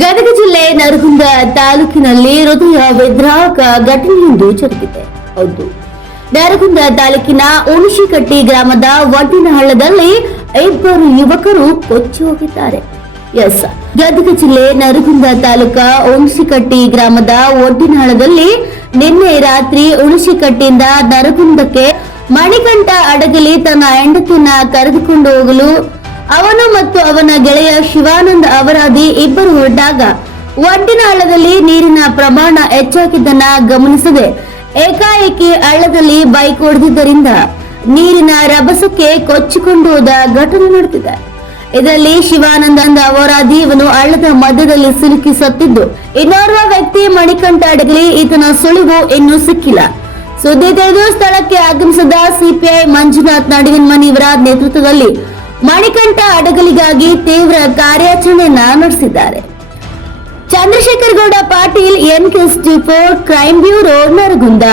ಗದಗ ಜಿಲ್ಲೆ ನರಗುಂದ ತಾಲೂಕಿನಲ್ಲಿ ಹೃದಯ ವಿದ್ರಾವಕ ಘಟನೆಯೊಂದು ಜರುಗಿದೆ. ಹೌದು, ನರಗುಂದ ತಾಲೂಕಿನ ಉಣಿಶಿಕಟ್ಟಿ ಗ್ರಾಮದ ವಡ್ಡಿನಹಳ್ಳದಲ್ಲಿ ಇಬ್ಬರು ಯುವಕರು ಕೊಚ್ಚಿ ಹೋಗಿದ್ದಾರೆ. ಎಸ್, ಗದಗ ಜಿಲ್ಲೆ ನರಗುಂದ ತಾಲೂಕಾ ಉಣಿಶಿಕಟ್ಟಿ ಗ್ರಾಮದ ಒಡ್ಡಿನಹಳ್ಳದಲ್ಲಿ ನಿನ್ನೆ ರಾತ್ರಿ ಉಣಿಶಿಕಟ್ಟಿಯಿಂದ ನರಗುಂದಕ್ಕೆ ಮಣಿಕಂಠ ಅಡಗಲಿ ತನ್ನ ಹೆಂಡತಿಯನ್ನ ಕರೆದುಕೊಂಡು ಹೋಗಲು ಅವನು ಮತ್ತು ಅವನ ಗೆಳೆಯ ಶಿವಾನಂದ ಅವರಾದಿ ಇಬ್ಬರು ಹೊರಟಾಗ ಒಡ್ಡಿನಹಳ್ಳದಲ್ಲಿ ನೀರಿನ ಪ್ರಮಾಣ ಹೆಚ್ಚಾಗಿದ್ದನ್ನ ಗಮನಿಸದೆ ಏಕಾಏಕಿ ಹಳ್ಳದಲ್ಲಿ ಬೈಕ್ ಹೊಡೆದಿದ್ದರಿಂದ ನೀರಿನ ರಭಸಕ್ಕೆ ಕೊಚ್ಚಿಕೊಂಡು ಹೋದ ಘಟನೆ ನಡೆದಿದೆ. ಇದರಲ್ಲಿ ಶಿವಾನಂದ ಅವರಾದಿ ಇವನು ಹಳ್ಳದ ಮಧ್ಯದಲ್ಲಿ ಸಿಲುಕಿ ಸತ್ತಿದ್ದು, ಇನ್ನೋರ್ವ ವ್ಯಕ್ತಿ ಮಣಿಕಂಠ ಅಡಗಲಿ ಈತನ ಸುಳಿವು ಇನ್ನೂ ಸಿಕ್ಕಿಲ್ಲ. ಸುದ್ದಿ ತಿಳಿದು ಸ್ಥಳಕ್ಕೆ ಆಗಮಿಸಿದ ಸಿಪಿಐ ಮಂಜುನಾಥ್ ನಡುವಿನ ಇವರ ನೇತೃತ್ವದಲ್ಲಿ ಮಣಿಕಂಠ ಅಡಗಲಿಗಾಗಿ ತೀವ್ರ ಕಾರ್ಯಾಚರಣೆಯನ್ನ ನಡೆಸಿದ್ದಾರೆ. Chandrashekhar Gowda Patil, NK64 crime bureau, Nargund.